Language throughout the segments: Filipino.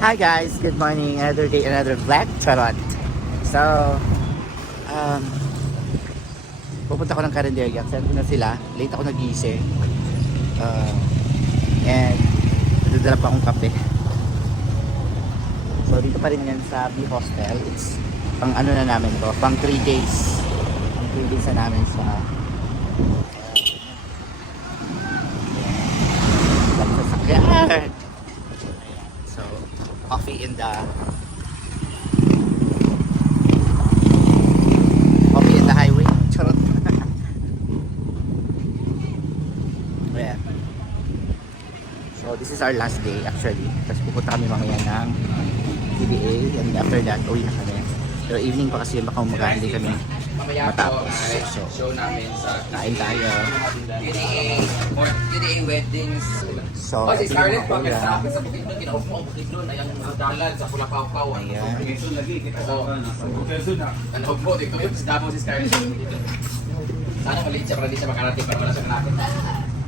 Hi guys, good morning. Another day, another vlog. Charot. So, um, pupunta ko ng Carinderia. Saan ko na sila? Late ako nagising. And, nadadala pa akong kape. So, dito pa rin yan sa B Hostel. It's pang ano na namin to, pang 3 days. Pang 3 days na namin sa sasakyan. So, coffee in the highway. Charot. Yeah. So, this is our last day actually. Tapos pupunta kami mamaya ng PBA and after that, uwi na kami. Pero evening pa kasi baka umagaan din kami matapos. So, show namin sa kain tayo. PDA weddings. So, Oh, si ito Scarlett yung pa mga sa akin sa Bukidnon, kinaupo mo ang Bukidnon, ay ang dalan sa Pulapaw-Paw. Ayan. Quezon lagi, kita sa Quezon na. Ano po, dito yun, si Davao si Scarlett. Sana maliit siya para di siya makarating para wala siya malapit.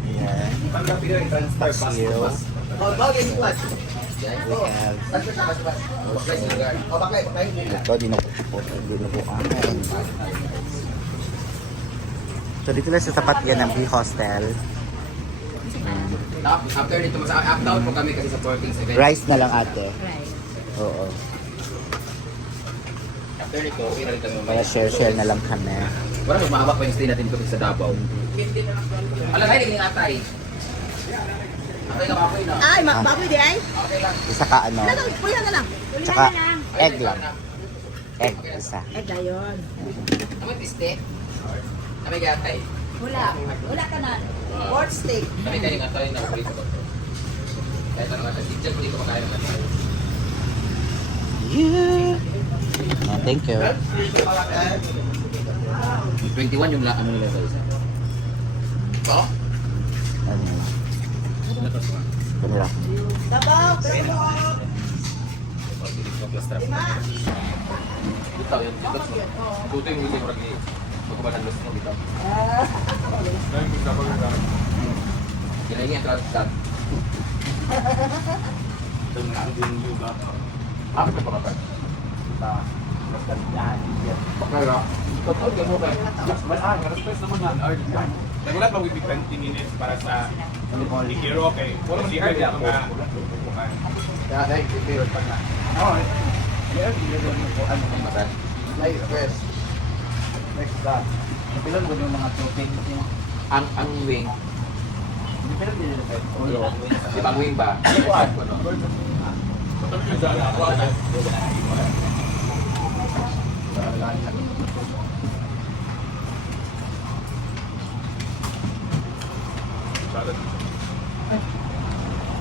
Ayan. Pagka pila yung transfer bus. Paksiw. Bagay si Bas. We have Bakay. ito, dinubuan. So, dito lang sa tapat yan ng B Hostel. After dito, up-down po kami kasi sa Porkings event. Rice na lang ate. Oo. After dito, uwi na rin kami. Kaya share na lang kami. Wala mas mahaba pa yung stay natin kami sa Davao. Alam kayo, hindi atay. Okay na, okay na. Ay, baboy di ay. Okay lang. Isa ka ano. Ano, kuya na lang. Tsaka egg lang. Egg isa. Eh, gayon. Naman tiste. Kami gatay. Wala ka na. Pork steak. Kami kayo nga tayo na ulit ko. Kahit ano nga, teacher ko dito makaya naman tayo. Yeah. Thank you. 21 yung ano nila sa isa. Oo? Ano yun? Ganun lang. Tabaw. Dito yun. Dito yung hindi mo lagi. Magkubanan los mo dito. Kinahingi ang trad-trad. Ako ka pa kapag. Bakala. Totoo ka mo ba? Respect naman yan. Nagulat pa with 20 minutes para sa Ikiro. Okay. Puro masihar yan mga bukan. Kaya dahil favorite pa na. Oo. Meron yung po ano Ang matan. ay first. Next that. Pilan mo yung mga topping niya. Ang wing. Hindi pilan din nila Di ba ang wing ba? Ano?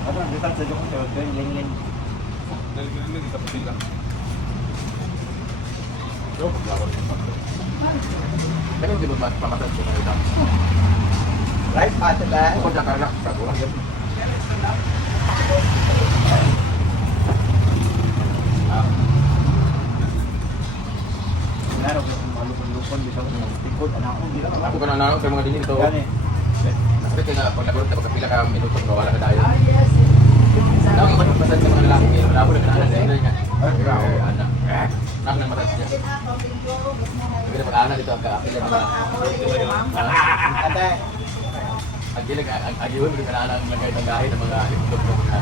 Ano, dito sa joke ko, ling-ling. Ling-ling sa pila. Pero hindi ba pamatan siya na ito? Right, pati ba? Ako dyan karnak sa kurang yan. Meron ko malupon-lupon dito sa tikod. Anak ko, hindi lang Ako ka nananaw sa mga dinito. Gani. Nakapit kayo na pag nagulog na pagkapila ka minuto na wala ka tayo. Ako yung matapasad sa mga lalaki. Wala ko nagkakalan sa ilo niya. Anak. Nak nang matas niya. Sabi na pag-aana dito ang kaapila mga. Ate. Ang gilag, ang agiwan ko na ang lagay ng gahe ng mga itlog mo na.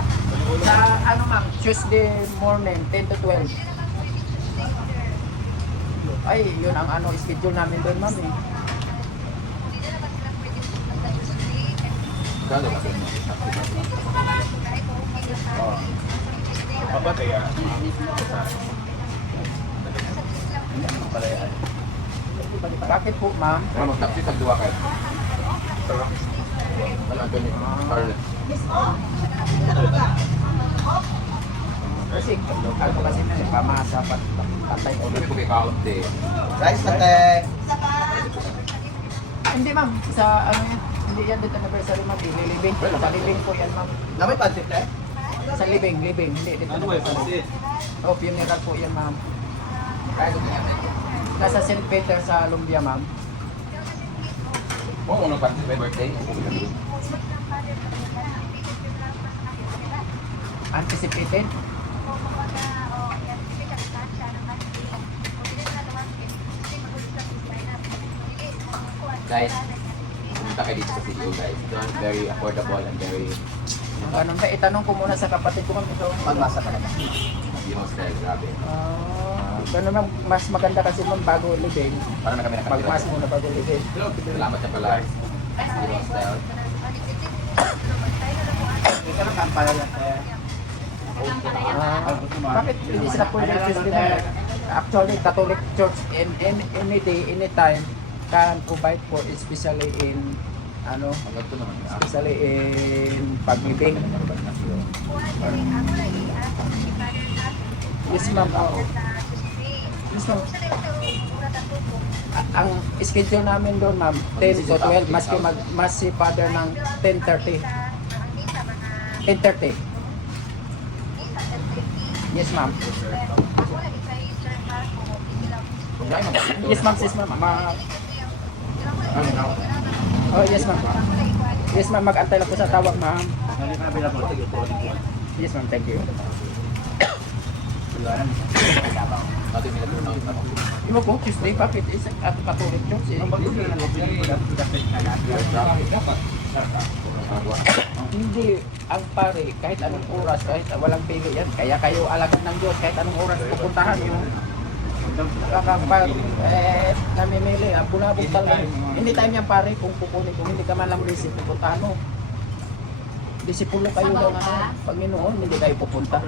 Sa ano ma'am, Tuesday morning, 10 to 12. Ay, yun ang ano, schedule namin doon ma'am eh. Gano'n na mo. Papa kaya. Bakit po ma'am? Pero mag-taxi sa duwa kayo. Wala ang ganyan. Scarlett. Kasi ano kasi na pamasa patay o Hindi ko kay kaunti. Rice ate. hindi ma'am, sa ano yan, hindi yan dito anniversary ma'am, living. Sa living po yan ma'am. Namay pansit eh? Sa living, hindi dito anniversary. Oh, funeral po yan ma'am. Kaya ito kaya. Nasa St. Peter sa Lumbia ma'am. Oo, unang pansit by birthday. Anticipated. Guys, pumunta kayo dito sa video guys. Ito very affordable and very Ano ba, itanong ko muna sa kapatid ko kung ito pagmasa ka naman. the hostel, grabe. Ganun ma'am, mas maganda kasi ma'am bago living. Parang na kami nakatira. Magmas muna bago living. Salamat na pala. The hostel. Ito lang ang pala yan. Bakit hindi sila pwede system? Actually, Catholic Church in any day, anytime can provide for especially in ano, Hanggang ito naman. especially in pag-living. Yes ma'am. Yes ma'am. Ang schedule namin doon ma'am, 10 to 12, mas si father ng 10:30. 10:30. Yes ma'am. Yes ma'am, yes ma'am. Oh yes ma'am. Yes ma'am, mag-antay lang po sa tawag ma'am. Yes ma'am, thank you. Natin nila ito na ako. Imo po, Tuesday, bakit isa at Catholic Church? Hindi, ang pare, kahit anong oras, kahit walang pili yan, kaya kayo alagad ng Diyos, kahit anong oras pupuntahan nyo. Kakapag, namimili, bulabog talaga. Hindi time yan pare, kung kukunin, kung hindi ka man lang busy, pupuntahan mo. Disipulo kayo ng Panginoon, hindi kayo pupunta.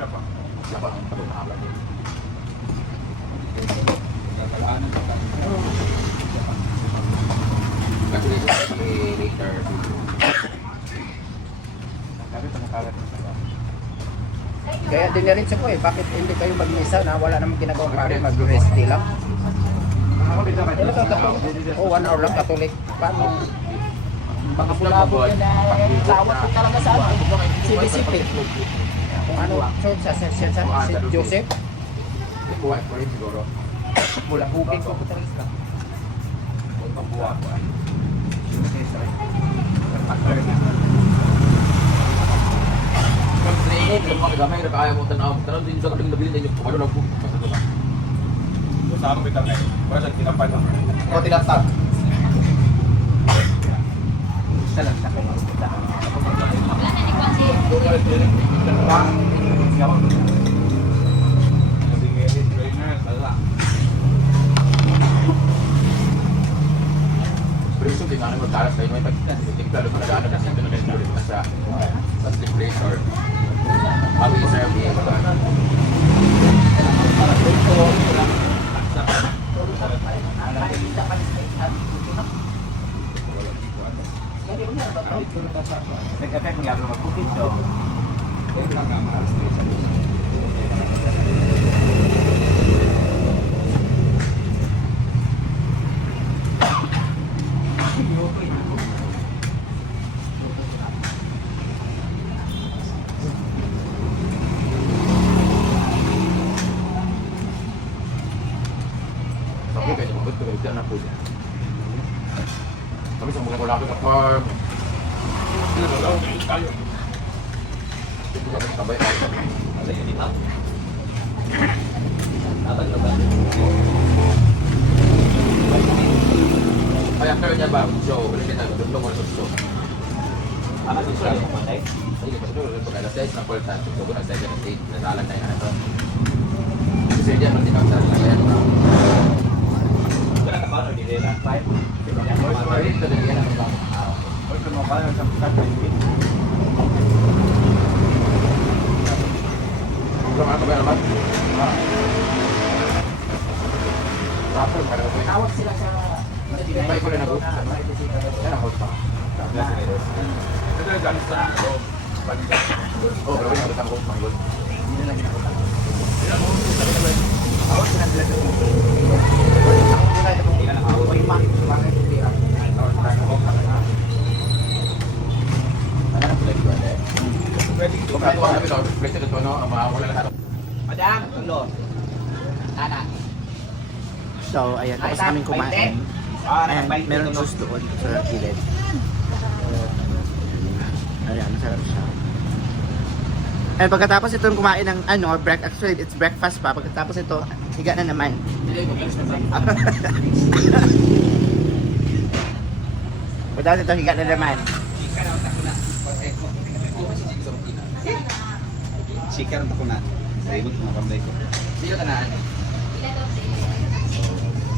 Congratulations later. Kaya diniritso ko bakit hindi kayo magmisa na wala namang ginagawa pare, mag-rest day lang. Ano ka Catholic? Oh, 1 hour lang Catholic. Paano? Mga bulabog yun na tawag ko talaga sa ano, CBCP. Kung ano, church sa St. Joseph, Buhay ko rin siguro. bulabugin ko talaga. Pag training, yung mga gamay na kaya mo tanaw. Tanaw din sa kapag nabilin din yung kumalo ng buko. Sa ako kita ngayon. Para sa tinapan lang. O tinatag. Isa lang sa kayo. Kasi ngayon, trainer, sala. Pero gusto din nga magkaras tayo. May pagtitigla doon na gano'n na sito na may tuloy na sa sleep place or how we serve the Nag-effect nga ba mag-bukid to? Sabi kayo, mabot ko kayo na po. Sabi sa mga kulaki sa farm. Tayo. Sabay ako. Ay, after niya ba, show, ulit kita, dutlong or show. Sige, kasi pag alas 6 na full time, so kung alas 7 at 8, nasalan na yan ito. Kasi diyan, hindi ka sa lagayan mo. Ito din yan ang mga araw. Kung ano ba naman? Rapper, para ko. Tawag sila sa... Iba ko rin nag-host. Yan ang host pa. Ito yung galit sa loob. Oo, pero wala ang host pang yun. Kung ako ang sabi, president ito, no? Wala na Madam, tulo. Nana. So, ayan, tapos kaming kumain. And meron juice doon sa gilid. Ayan, masarap siya. And pagkatapos itong kumain ng actually it's breakfast pa. Pagkatapos ito, higa na naman. Pagdaw ito, higa na naman. Chicken ako na. Sa ibot mga kamday ko. Dito ka na.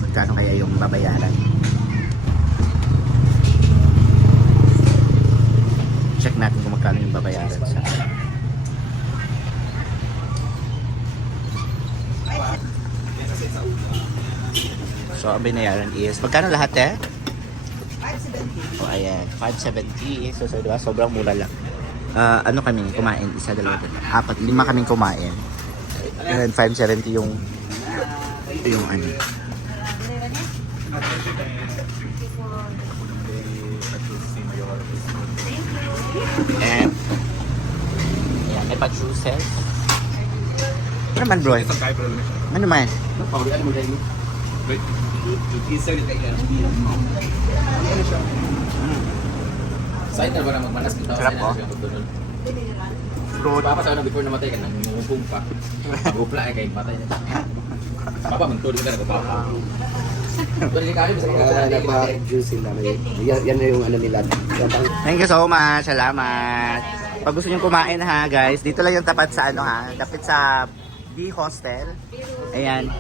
Magkano kaya yung babayaran? Check natin kung magkano yung babayaran sa... So, ang binayaran is... Magkano lahat eh? 570. O, ayan. 570. So, diba? Sobrang mura lang. Ano kami? Kumain? Isa, dalawa, tatlo. 4, 5 kaming kumain. And 570 yung... Yung ano. And... Ayan. May pa-juices. Ano naman bro? Isang kayo pero lumis. Ano naman? Paurian mo dahil. Wait. Isa ulit kayo. Sa'yo na ba na magmanas kita? Sarap, oh. Fruit. Papa sa na before namatay ka nang ngubong pa. Magupla ay kay patay na. Papa magtulog ka na ko papa. Tuloy ka rin basta Nagpa-juice sila. Yan na yung ano nila. Thank you so much. Salamat. Pag gusto nyo kumain ha guys, dito lang yung tapat sa ano ha. Tapat sa B Hostel. Ayan.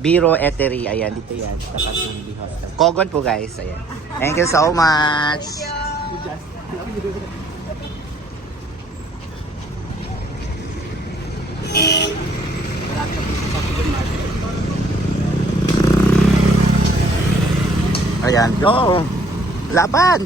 Biro Eatery. Ayan, dito yan. Tapat ng B Hostel. Kogon po guys. Ayan. Thank you so much. Ayan, go! Laban!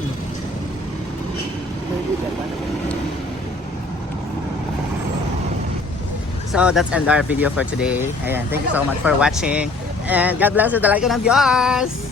So, that's end our video for today. Ayan, thank you so much for watching. And God bless you. Dalaga ng Diyos!